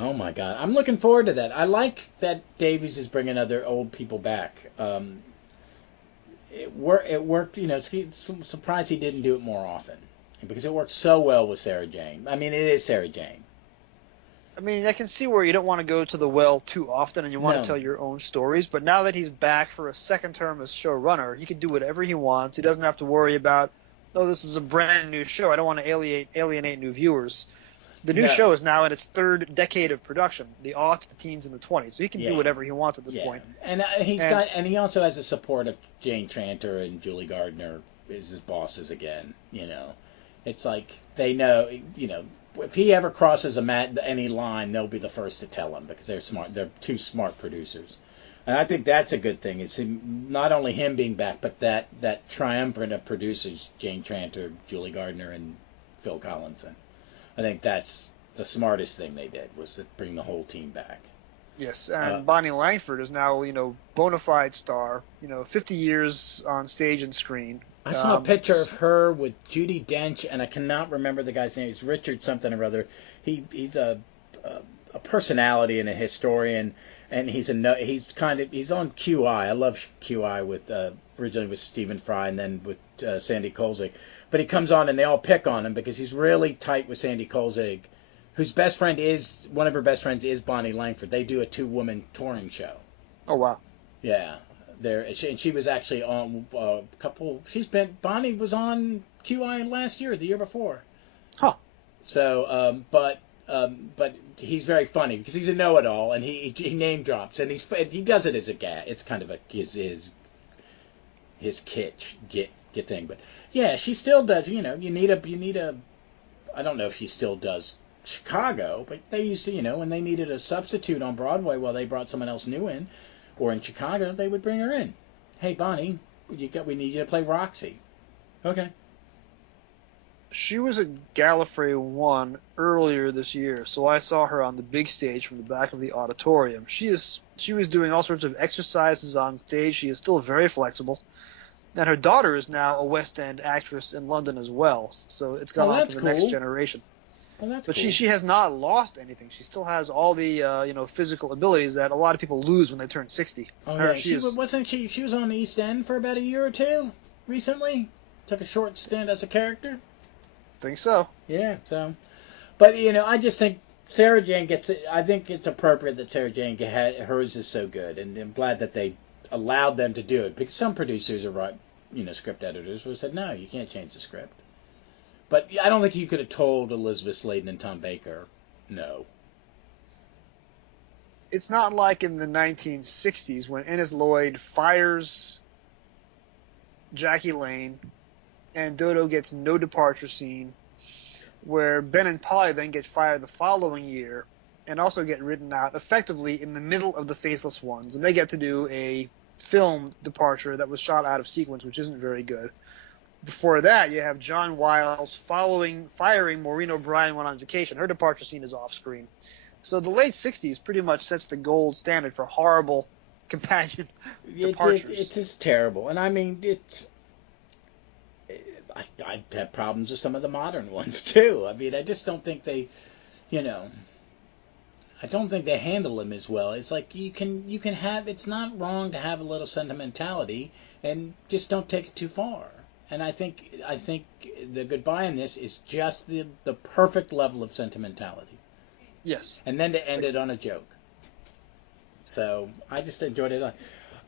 Oh my God, I'm looking forward to that. I like that Davies is bringing other old people back. It worked. It's surprised he didn't do it more often because it worked so well with Sarah Jane. I mean, it is Sarah Jane. I mean, I can see where you don't want to go to the well too often and you want to tell your own stories. But now that he's back for a second term as showrunner, he can do whatever he wants. He doesn't have to worry about, this is a brand new show. I don't want to alienate new viewers. The new show is now in its third decade of production, the aughts, the teens, and the 20s. So he can do whatever he wants at this point. And he also has the support of Jane Tranter and Julie Gardner as his bosses again. It's like they know. If he ever crosses any line, they'll be the first to tell him because they're smart. They're two smart producers, and I think that's a good thing. It's not only him being back, but that triumvirate of producers: Jane Tranter, Julie Gardner, and Phil Collinson. I think that's the smartest thing they did was to bring the whole team back. Yes, and Bonnie Langford is now, bona fide star, 50 years on stage and screen. I saw a picture of her with Judi Dench, and I cannot remember the guy's name. It's Richard something or other. He's a personality and a historian, and he's on QI. I love QI originally with Stephen Fry and then with Sandy Kolzig. But he comes on and they all pick on him because he's really tight with Sandy Kolzig, whose one of her best friends is Bonnie Langford. They do a 2-woman touring show. Oh, wow. Yeah. there, and she was actually on a couple. Bonnie was on QI last year, the year before. Huh. So, but he's very funny because he's a know-it-all, and he name drops, and he does it as a gag. It's kind of his kitsch get thing. But yeah, she still does. You need a. I don't know if she still does Chicago, but they used to, when they needed a substitute on Broadway while they brought someone else new in, or in Chicago, they would bring her in. Hey, Bonnie, we need you to play Roxy. Okay. She was at Gallifrey 1 earlier this year, so I saw her on the big stage from the back of the auditorium. She was doing all sorts of exercises on stage. She is still very flexible. And her daughter is now a West End actress in London as well, so it's gone on to the next generation. Well, that's but cool. she has not lost anything. She still has all the physical abilities that a lot of people lose when they turn 60. Oh yeah, she was on the East End for about a year or two recently. Took a short stint as a character. Think so. Yeah, so. But, I just think Sarah Jane gets it. I think it's appropriate that Sarah Jane hers is so good, and I'm glad that they allowed them to do it, because some producers are script editors who said, no, you can't change the script. But I don't think you could have told Elizabeth Sladen and Tom Baker no. It's not like in the 1960s when Ennis Lloyd fires Jackie Lane and Dodo gets no departure scene, where Ben and Polly then get fired the following year and also get written out effectively in the middle of the Faceless Ones, and they get to do a film departure that was shot out of sequence, which isn't very good. Before that, you have John Wiles firing Maureen O'Brien when on vacation. Her departure scene is off screen. So the late 60s pretty much sets the gold standard for horrible companion departures. It is terrible. And I mean, I have problems with some of the modern ones too. I mean, I just don't think they, I don't think they handle them as well. It's like you can have, it's not wrong to have a little sentimentality, and just don't take it too far. And I think the Goodbye in this is just the perfect level of sentimentality. Yes. And then to end it on a joke. So I just enjoyed it.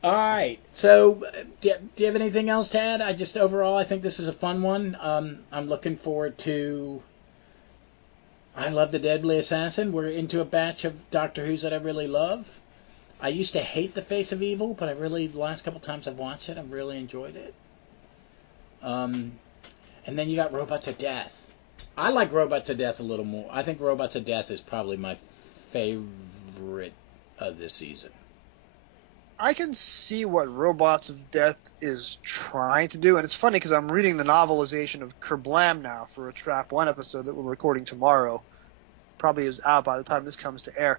All right. So do you have anything else to add? Overall, I think this is a fun one. I'm looking forward to. I love The Deadly Assassin. We're into a batch of Doctor Who's that I really love. I used to hate The Face of Evil, but the last couple times I've watched it, I've really enjoyed it. And then you got Robots of Death. I like Robots of Death a little more. I think Robots of Death is probably my favorite of this season. I can see what Robots of Death is trying to do, and it's funny because I'm reading the novelization of Kerblam now for a Trap 1 episode that we're recording tomorrow. Probably is out by the time this comes to air.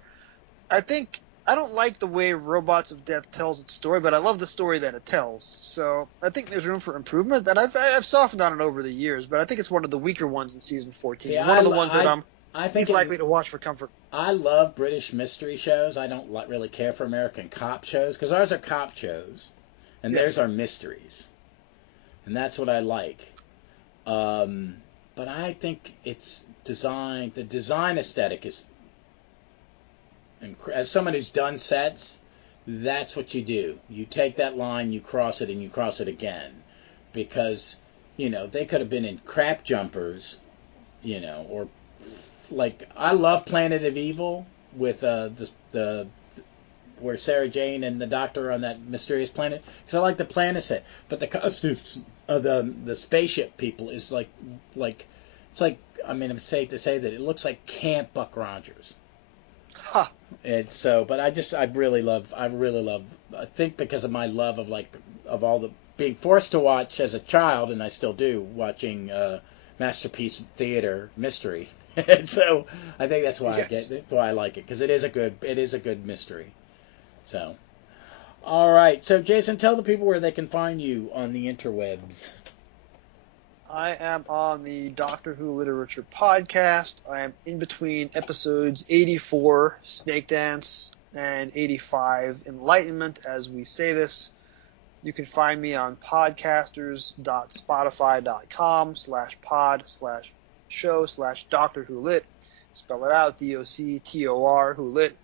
I don't like the way Robots of Death tells its story, but I love the story that it tells. So I think there's room for improvement, and I've softened on it over the years, but I think it's one of the weaker ones in season 14. One of the ones that I'm least likely to watch for comfort. I love British mystery shows. I don't really care for American cop shows, because ours are cop shows, and theirs are mysteries. And that's what I like. But I think it's designed, the design aesthetic is, as someone who's done sets, that's what you do. You take that line, you cross it, and you cross it again. Because, they could have been in crap jumpers, or like, I love Planet of Evil with the where Sarah Jane and the Doctor are on that mysterious planet, because I like the planet set, but the costumes of the spaceship people is like it's like, I mean, I'm safe to say that it looks like Camp Buck Rogers. Huh. And so, but I really love, I think because of my love of all the being forced to watch as a child, and I still do, watching Masterpiece Theater mystery. And so I think that's why that's why I like it, because it is a good mystery. So, all right. So Jason, tell the people where they can find you on the interwebs. I am on the Doctor Who Literature podcast. I am in between episodes 84, Snake Dance, and 85, Enlightenment, as we say this. You can find me on podcasters.spotify.com/pod/show/Doctor Who Lit. Spell it out, DOCTOR Who Lit.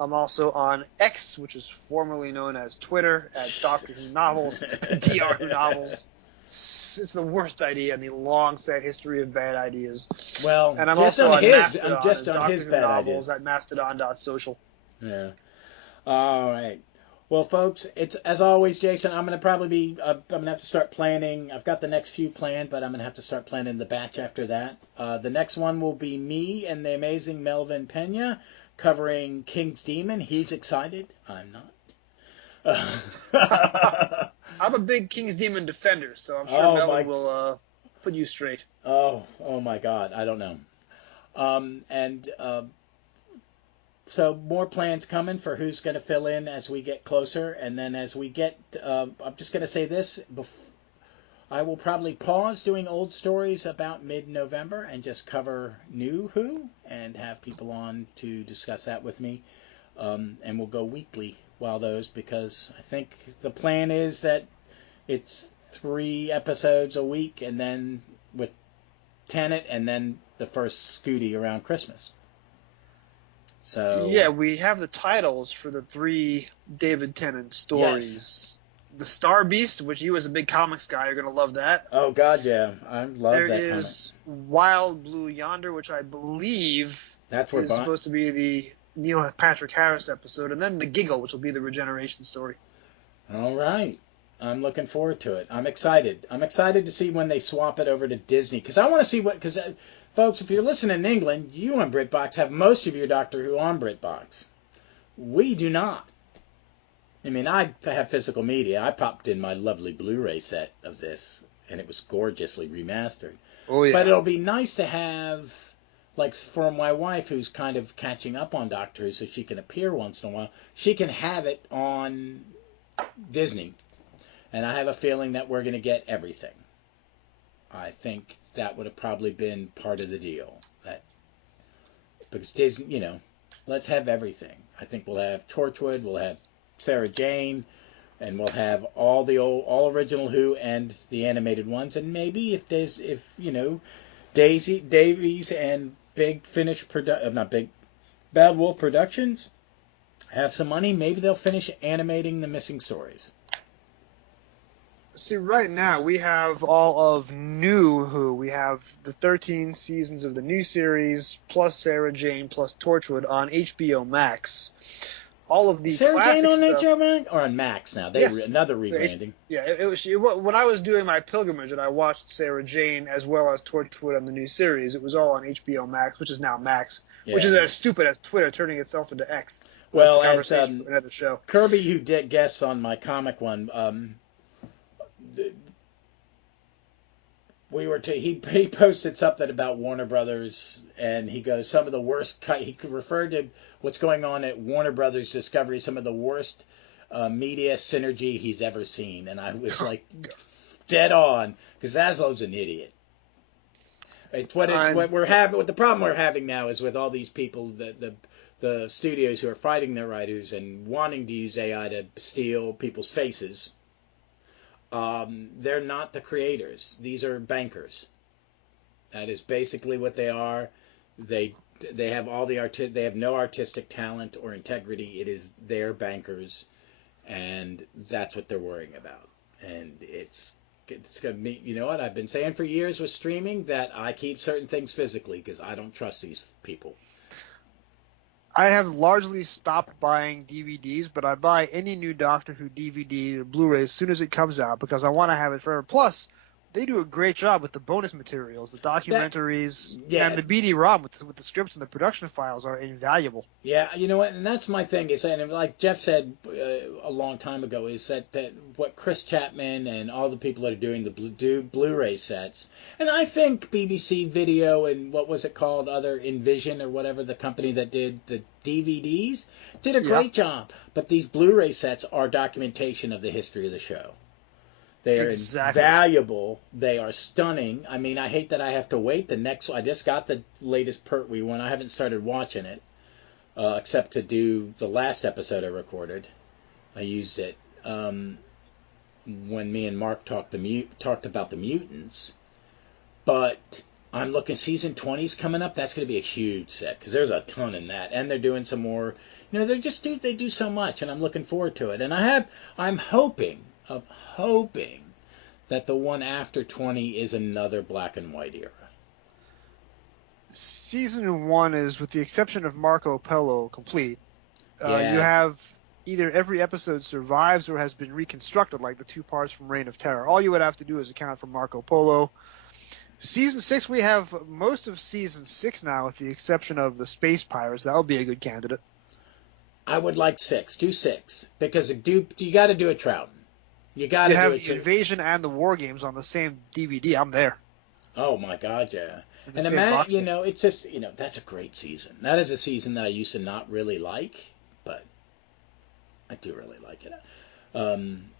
I'm also on X, which is formerly known as Twitter, at Doctor Who Novels, Dr. Who Novels. It's the worst idea in the long, sad history of bad ideas. Well, And I'm just also on on his, Mastodon, I'm just at on his Doctor Who bad Novels ideas. at mastodon.social. Yeah. All right. Well, folks, it's as always, Jason. I'm gonna probably be. I'm gonna have to start planning. I've got the next few planned, but I'm gonna have to start planning the batch after that. The next one will be me and the amazing Melvin Pena covering King's Demon. He's excited. I'm not. I'm a big King's Demon defender, so I'm sure Melvin will put you straight. Oh my God. I don't know. So more plans coming for who's going to fill in as we get closer. And then as we get, I'm just going to say this, I will probably pause doing old stories about mid-November and just cover new Who and have people on to discuss that with me. And we'll go weekly while those, because I think the plan is that it's 3 episodes a week, and then with Tenet, and then the first Scooty around Christmas. So yeah, we have the titles for the 3 David Tennant stories. Yes. The Star Beast, which you as a big comics guy are going to love that. Oh God, yeah, I love there that. There is Wild Blue Yonder, which I believe is supposed to be the Neil Patrick Harris episode, and then The Giggle, which will be the Regeneration story. All right. I'm looking forward to it. I'm excited. I'm excited to see when they swap it over to Disney, because I want to see because folks, if you're listening in England, you on BritBox have most of your Doctor Who on BritBox. We do not. I mean, I have physical media. I popped in my lovely Blu-ray set of this, and it was gorgeously remastered. Oh, yeah. But it'll be nice to have, like, for my wife who's kind of catching up on Doctor Who so she can appear once in a while, she can have it on Disney. And I have a feeling that we're going to get everything. I think that would have probably been part of the deal. Because Disney, let's have everything. I think we'll have Torchwood, we'll have Sarah Jane, and we'll have all original Who and the animated ones. And maybe if Davies and Bad Wolf Productions have some money, maybe they'll finish animating the missing stories. See, right now we have all of new Who. We have the 13 seasons of the new series, plus Sarah Jane, plus Torchwood on HBO Max. All of the Sarah classic Jane on stuff, HBO Max or on Max now? Yes. Another rebranding. It was when I was doing my pilgrimage and I watched Sarah Jane as well as Torchwood on the new series. It was all on HBO Max, which is now Max, which is as stupid as Twitter turning itself into X. Well, that's a conversation for another show. Kirby, who did guests on my comic one, he posted something about Warner Brothers, and he goes, some of the worst. He referred to what's going on at Warner Brothers Discovery, some of the worst media synergy he's ever seen, and I was like, dead on, because Zaslow's an idiot. What we're having. What the problem we're having now is with all these people, the studios who are fighting their writers and wanting to use AI to steal people's faces. They're not the creators. These are bankers. That is basically what they are. They have they have no artistic talent or integrity. It is their bankers, and that's what they're worrying about. And it's gonna be, you know what I've been saying for years with streaming, that I keep certain things physically because I don't trust these people. I have largely stopped buying DVDs, but I buy any new Doctor Who DVD or Blu-ray as soon as it comes out because I want to have it forever. Plus, they do a great job with the bonus materials, the documentaries, and the BD-ROM with the scripts and the production files are invaluable. Yeah, you know what, and that's my thing, is, and like Jeff said a long time ago, is that what Chris Chapman and all the people that are doing the Blu-ray sets, and I think BBC Video and what was it called, Envision or whatever, the company that did the DVDs, did a great job. But these Blu-ray sets are documentation of the history of the show. They are invaluable. They are stunning. I mean, I hate that I have to wait. I just got the latest Pertwee one. I haven't started watching it, except to do the last episode I recorded. I used it when me and Mark talked about the mutants. But I'm looking, season 20's coming up. That's going to be a huge set because there's a ton in that, and they're doing some more. They do so much, and I'm looking forward to it. And I'm hoping that the one after 20 is another black and white era. Season 1 is, with the exception of Marco Polo, complete. Yeah. You have either every episode survives or has been reconstructed, like the 2 parts from Reign of Terror. All you would have to do is account for Marco Polo. Season 6, we have most of Season 6 now, with the exception of the Space Pirates. That would be a good candidate. I would like 6. Do 6. Because you got to do a Troughton. You got to do have it. the Invasion and the War Games on the same DVD. I'm there. Oh, my God, yeah. And imagine, it's just, that's a great season. That is a season that I used to not really like, but I do really like it.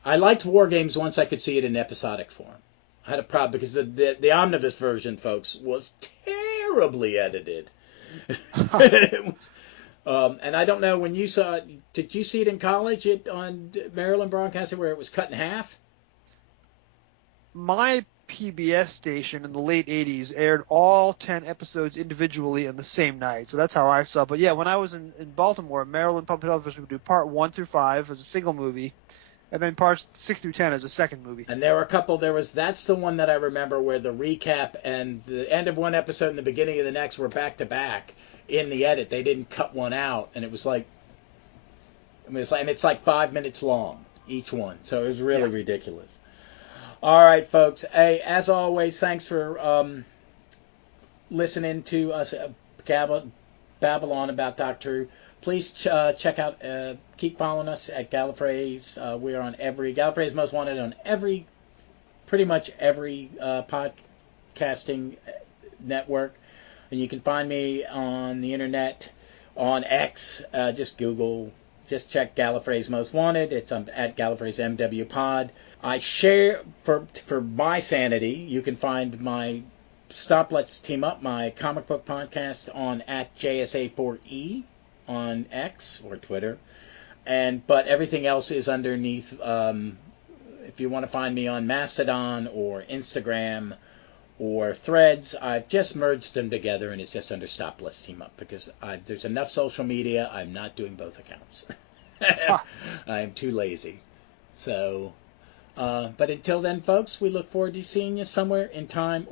I liked War Games once I could see it in episodic form. I had a problem because the omnibus version, folks, was terribly edited. It was, and I don't know when you saw it. Did you see it in college on Maryland Broadcasting where it was cut in half? My PBS station in the late 80s aired all 10 episodes individually in the same night. So that's how I saw it. But yeah, when I was in Baltimore, Maryland Public Television would do part 1 through 5 as a single movie, and then parts 6 through 10 as a second movie. And there were a couple. That's the one that I remember where the recap and the end of one episode and the beginning of the next were back to back in the edit. They didn't cut one out, and it was like, and it's like 5 minutes long each one. So it was really ridiculous. All right, folks. Hey, as always, thanks for listening to us babble on about Doctor Who. Please check out, keep following us at Gallifrey's. We are on Gallifrey's Most Wanted on pretty much every podcasting network. And you can find me on the internet, on X. Just check Gallifrey's Most Wanted. It's at Gallifrey's MW Pod. I share, for my sanity, you can find my Stop Let's Team Up, my comic book podcast, on at JSA4E on X or Twitter. But everything else is underneath. If you want to find me on Mastodon or Instagram or Threads, I've just merged them together, and it's just under Stop Let's Team Up because there's enough social media. I'm not doing both accounts. I am too lazy. So, but until then, folks, we look forward to seeing you somewhere in time